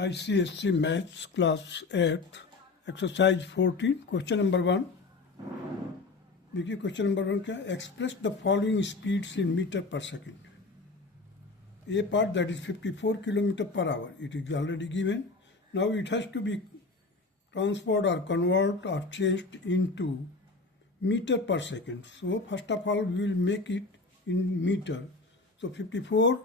ICSE Maths Class 8, Exercise 14, Question number 1. देखिए question number 1 क्या express the following speeds in meter per second. A part that is 54 kilometer per hour. It is already given. Now it has to be transferred or converted or changed into meter per second. So first of all we will make it in meter. So 54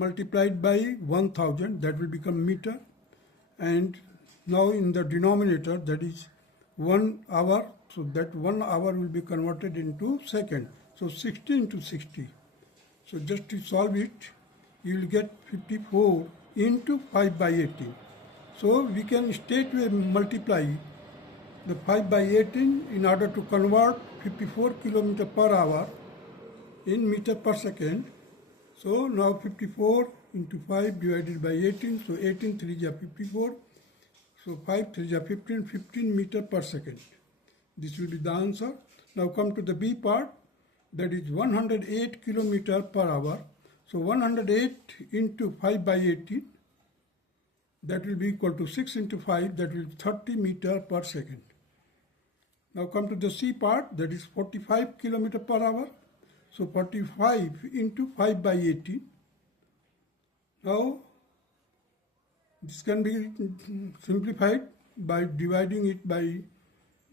multiplied by 1000, that will become meter, and now in the denominator, that is 1 hour, so that 1 hour will be converted into second, so 60 into 60. So just to solve it, you will get 54 into 5 by 18. So we can straightway multiply the 5 by 18 in order to convert 54 kilometer per hour in meter per second. So now 54 into 5 divided by 18, so 18 3 is 54, so 5 3 is 15, 15 meter per second. This will be the answer. Now come to the B part, that is 108 kilometer per hour. So 108 into 5 by 18, that will be equal to 6 into 5, that will be 30 meter per second. Now come to the C part, that is 45 kilometer per hour. So 45 into 5 by 18. Now this can be simplified by dividing it by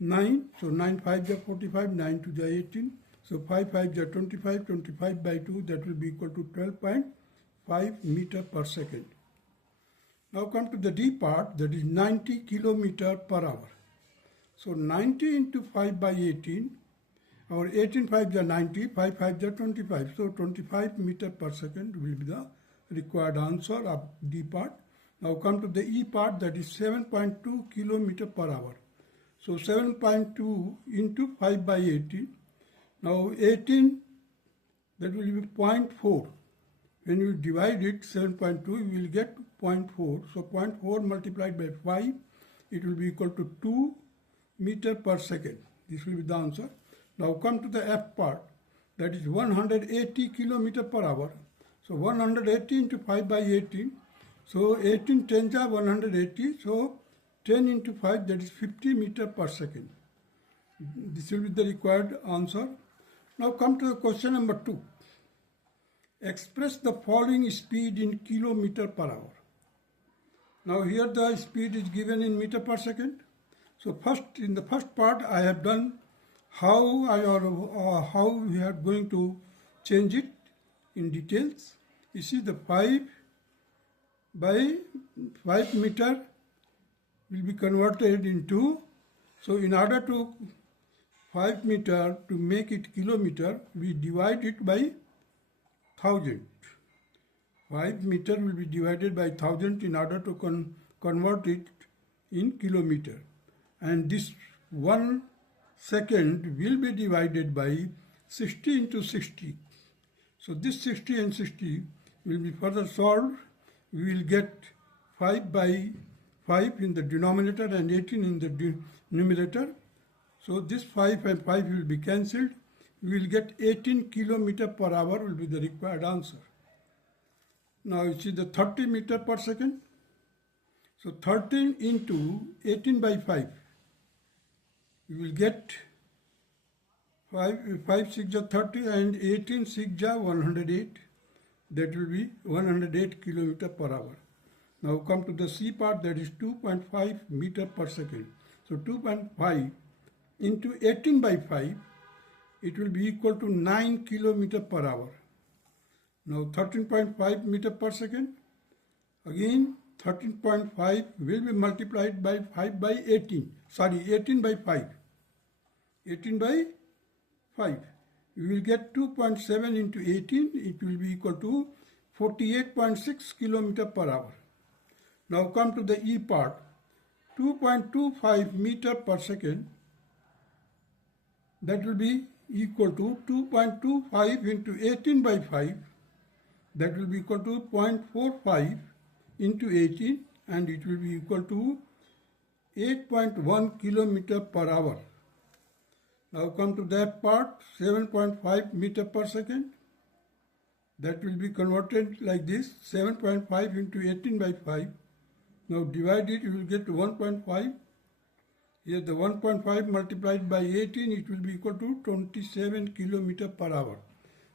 9. So 9 5 is 45, 9 2 is 18. So 5 5 is 25, 25 by 2, that will be equal to 12.5 meter per second. Now come to the D part, that is 90 kilometer per hour. So 90 into 5 by 18, our 18 5 is 90, 5 5 is 25. So 25 meter per second will be the required answer of D part. Now come to the E part, that is 7.2 kilometer per hour. So 7.2 into 5 by 18. Now 18, that will be 0.4. When you divide it, 7.2, you will get 0.4. So 0.4 multiplied by 5, it will be equal to 2 meter per second. This will be the answer. Now come to the F part, that is 180 kilometer per hour. So 180 into 5 by 18. So 18 10s are 180. So 10 into 5, that is 50 meter per second. This will be the required answer. Now come to the question number 2. Express the following speed in kilometer per hour. Now here the speed is given in meter per second. So first, in the first part, I have done how we are going to change it in details. You see the 5 by 5 meter will be converted into, so in order to 5 meter to make it kilometer, we divide it by 1000. 5 meter will be divided by 1000 in order to convert it in kilometer. And this 1 second will be divided by 60 into 60. So this 60 and 60 will be further solved. We will get 5 by 5 in the denominator and 18 in the numerator. So this 5 and 5 will be cancelled. We will get 18 kilometer per hour will be the required answer. Now you see the 30 meter per second. So 13 into 18 by 5. We will get 5 6 is 30 and 18 6 is 108. That will be 108 kilometer per hour. Now come to the C part, that is 2.5 meter per second. So 2.5 into 18 by 5, it will be equal to 9 kilometer per hour. Now 13.5 meter per second. Again 13.5 will be multiplied by 5 by 18. Sorry, 18 by 5. 18 by 5. We will get 2.7 into 18. It will be equal to 48.6 kilometer per hour. Now come to the E part. 2.25 meter per second. That will be equal to 2.25 into 18 by 5. That will be equal to 0.45 into 18, and it will be equal to 8.1 kilometer per hour. Now come to that part, 7.5 meter per second. That will be converted like this, 7.5 into 18 by 5. Now divide it, you will get 1.5. Here the 1.5 multiplied by 18, it will be equal to 27 km per hour.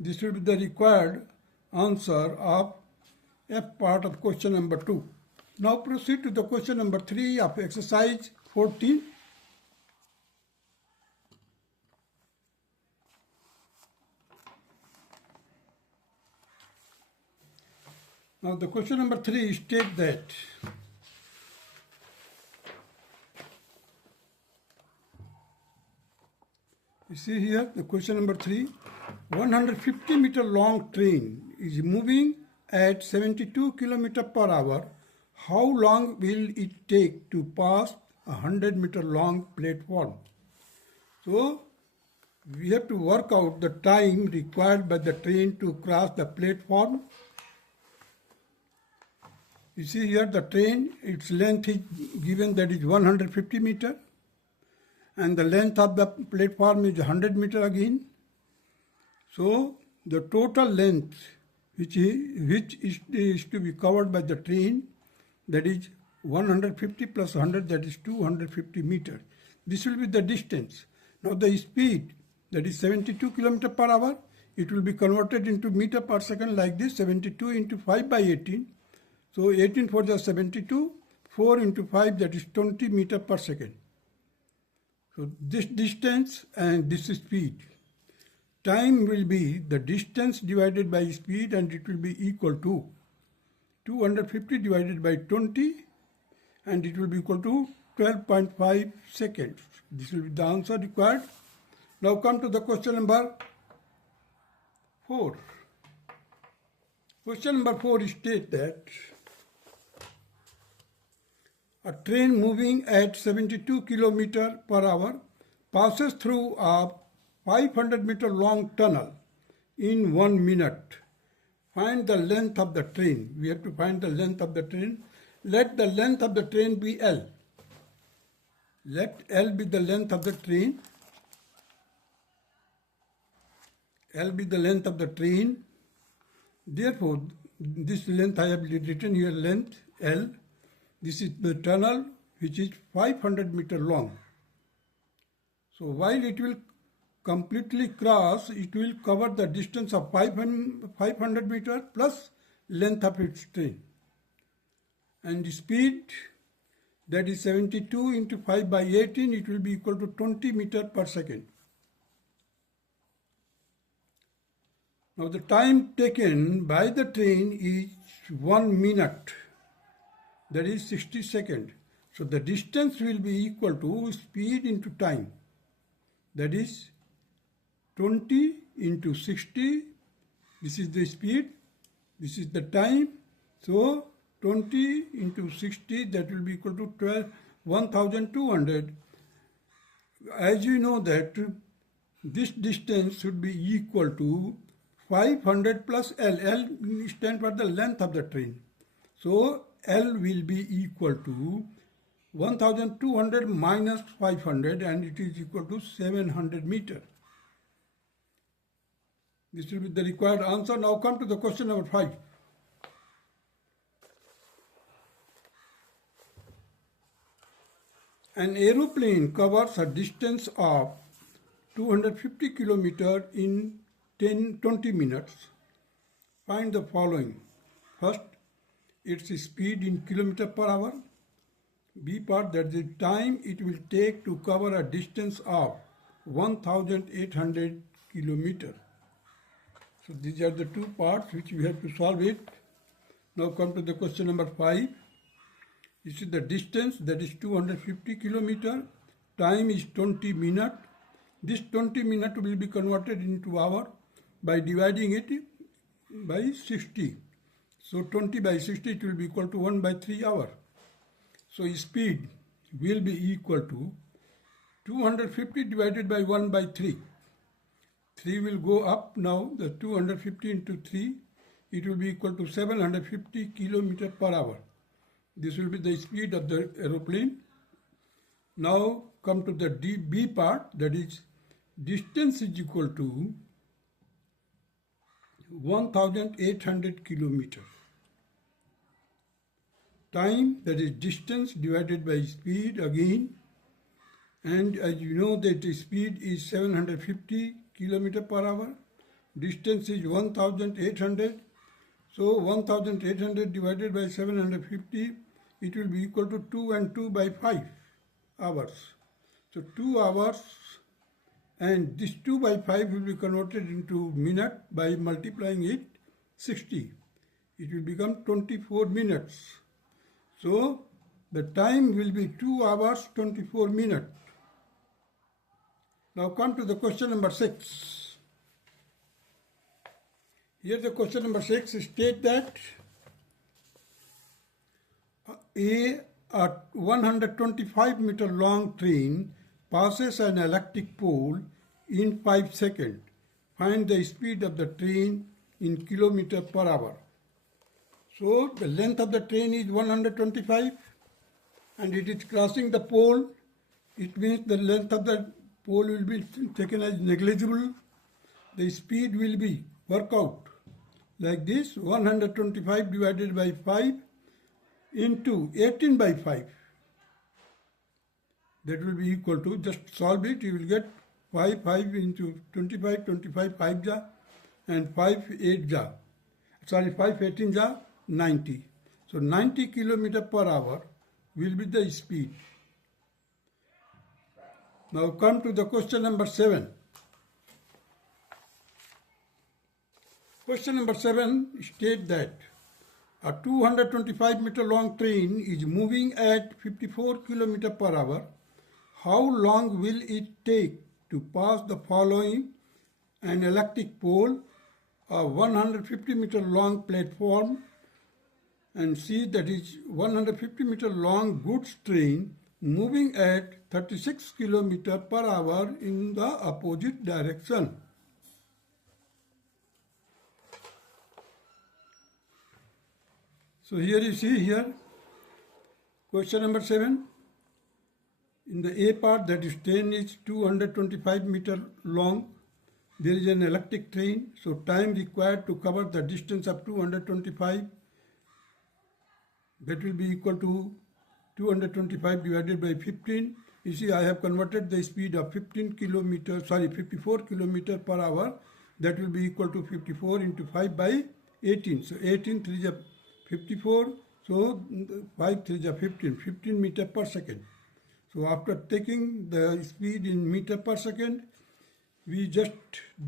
This will be the required answer of F part of question number 2. Now proceed to the question number 3 of exercise 14. Now the question number 3 states that you see here the question number 3, 150-meter long train is moving at 72 km per hour. How long will it take to pass a 100-meter long platform? So we have to work out the time required by the train to cross the platform. You see here the train, its length is given, that is 150 meter, and the length of the platform is 100 meter again. So the total length which is to be covered by the train, that is 150 plus 100, that is 250 meters. This will be the distance. Now the speed, that is 72 km per hour, it will be converted into meter per second like this, 72 into 5 by 18. So 18 for the 72, 4 into 5, that is 20 meter per second. So this distance and this speed. Time will be the distance divided by speed, and it will be equal to 250 divided by 20, and it will be equal to 12.5 seconds. This will be the answer required. Now come to the question number 4. Question number 4 states that a train moving at 72 km per hour passes through a 500-meter long tunnel in 1 minute. Find the length of the train. We have to find the length of the train. Let the length of the train be L. Let L be the length of the train. L be the length of the train. Therefore, this length I have written here, length L. This is the tunnel which is 500-meter long. So while it will completely cross, it will cover the distance of 500 meters plus length of its train. And the speed, that is 72 into 5 by 18, it will be equal to 20 meters per second. Now the time taken by the train is 1 minute. That is 60 seconds. So the distance will be equal to speed into time. That is 20 into 60. This is the speed. This is the time. So 20 into 60, that will be equal to 1200. As you know that this distance should be equal to 500 plus L. L stands for the length of the train. So L will be equal to 1200 minus 500, and it is equal to 700 meters. This will be the required answer. Now come to the question number 5. An aeroplane covers a distance of 250 kilometers in 20 minutes. Find the following. First, its speed in kilometer per hour. B part, that the time it will take to cover a distance of 1800 kilometers. So these are the two parts which we have to solve it. Now come to the question number 5. This is the distance, that is 250 kilometers. Time is 20 minutes. This 20 minutes will be converted into hour by dividing it by 60. So 20 by 60, it will be equal to 1 by 3 hours. So speed will be equal to 250 divided by 1 by 3. 3 will go up now, the 250 into 3, it will be equal to 750 kilometers per hour. This will be the speed of the aeroplane. Now come to the B part, that is distance is equal to 1800 kilometers. time, that is distance divided by speed again. And as you know that the speed is 750 km per hour. Distance is 1800. So 1800 divided by 750, it will be equal to 2 and 2 by 5 hours. So 2 hours, and this 2 by 5 will be converted into minute by multiplying it 60. It will become 24 minutes. So the time will be 2 hours 24 minutes. Now come to the question number 6. Here the question number 6 states that a 125 meter long train passes an electric pole in 5 seconds. Find the speed of the train in kilometer per hour. So the length of the train is 125 and it is crossing the pole. It means the length of the pole will be taken as negligible. The speed will be worked out like this: 125 divided by 5 into 18 by 5. That will be equal to, just solve it, you will get 5 into 25, 25 5 ja, and 5 8 ja. 5 18 ja, 90. So 90 km per hour will be the speed. Now come to the question number 7. Question number 7 states that a 225 meter long train is moving at 54 km per hour. How long will it take to pass the following: an electric pole, a 150 meter long platform, and C, that is 150 meter long goods train moving at 36 km per hour in the opposite direction. So here you see here, question number 7. In the A part, that is train is 225 meter long. There is an electric train. So time required to cover the distance of 225, that will be equal to 225 divided by 15. You see, I have converted the speed of 54 kilometer per hour. That will be equal to 54 into 5 by 18. So 18 3 is 54. So 5 3 is 15 meter per second. So after taking the speed in meter per second, we just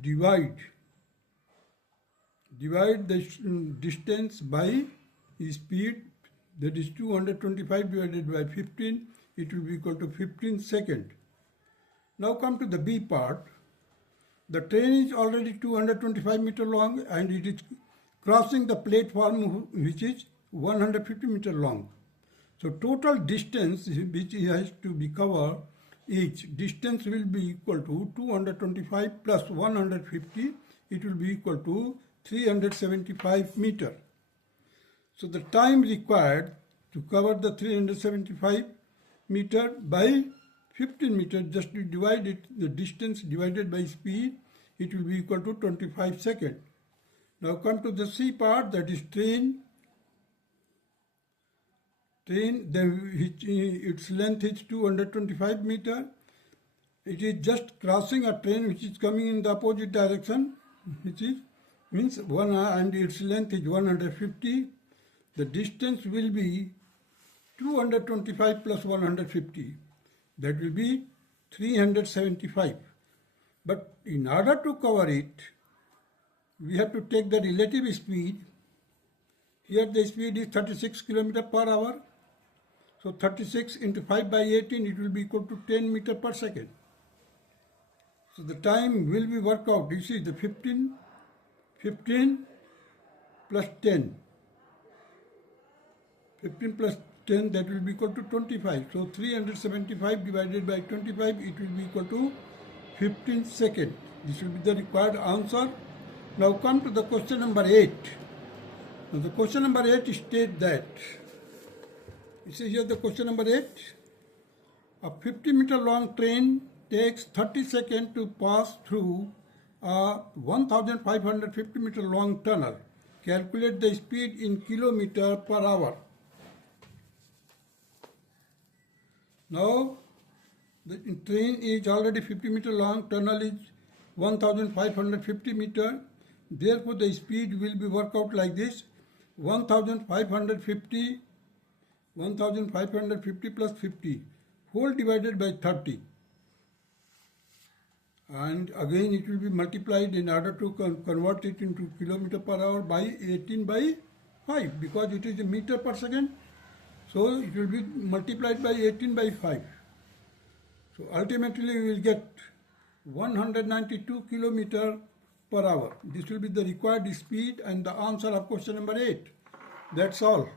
divide the distance by speed, that is 225 divided by 15, it will be equal to 15 seconds. Now come to the B part. The train is already 225 meter long and it is crossing the platform which is 150 meter long. So total distance which has to be covered, each distance will be equal to 225 plus 150, it will be equal to 375 meter. So the time required to cover the 375 meter by 15 meter, just to divide it, the distance divided by speed, it will be equal to 25 seconds. Now come to the C part, that is train. Its length is 225 meter. It is just crossing a train which is coming in the opposite direction, which is means and its length is 150. The distance will be 225 plus 150. That will be 375. But in order to cover it, we have to take the relative speed. Here the speed is 36 km per hour. So 36 into 5 by 18, it will be equal to 10 meter per second. So the time will be worked out. You see the 15 plus 10. 15 plus 10, that will be equal to 25. So 375 divided by 25, it will be equal to 15 seconds. This will be the required answer. Now come to the question number 8. Now the question number 8 states that, you see here the question number 8, a 50 meter long train takes 30 seconds to pass through a 1550 meter long tunnel. Calculate the speed in kilometer per hour. Now the train is already 50 meter long, tunnel is 1550 meter. Therefore the speed will be worked out like this: 1550 plus 50 whole divided by 30, and again it will be multiplied in order to convert it into kilometer per hour by 18 by 5, because it is a meter per second, so it will be multiplied by 18 by 5. So ultimately we will get 192 kilometer per hour. This will be the required speed and the answer of question number 8. That's all.